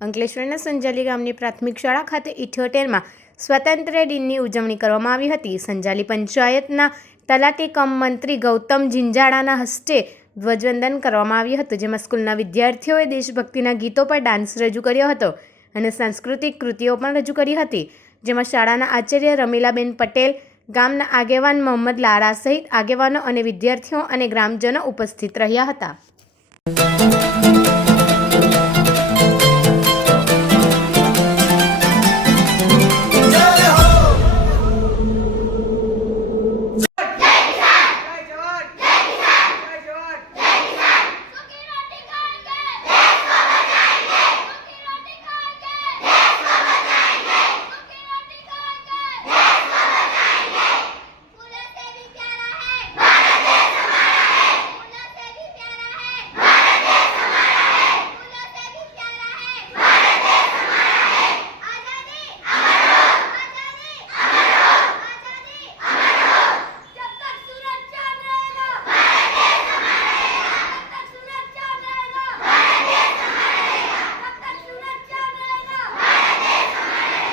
અંકલેશ્વરના સંજાલી ગામની પ્રાથમિક શાળા ખાતે 78માં સ્વાતંત્ર્ય દિનની ઉજવણી કરવામાં આવી હતી। સંજાલી પંચાયતના તલાટી કમ મંત્રી ગૌતમ ઝિંઝાડાના હસ્તે ધ્વજવંદન કરવામાં આવ્યું હતું, જેમાં સ્કૂલના વિદ્યાર્થીઓએ દેશભક્તિના ગીતો પર ડાન્સ રજૂ કર્યો હતો અને સાંસ્કૃતિક કૃતિઓ પણ રજૂ કરી હતી, જેમાં શાળાના આચાર્ય રમીલાબેન પટેલ, ગામના આગેવાન મોહમ્મદ લારા સહિત આગેવાનો અને વિદ્યાર્થીઓ અને ગ્રામજનો ઉપસ્થિત રહ્યા હતા।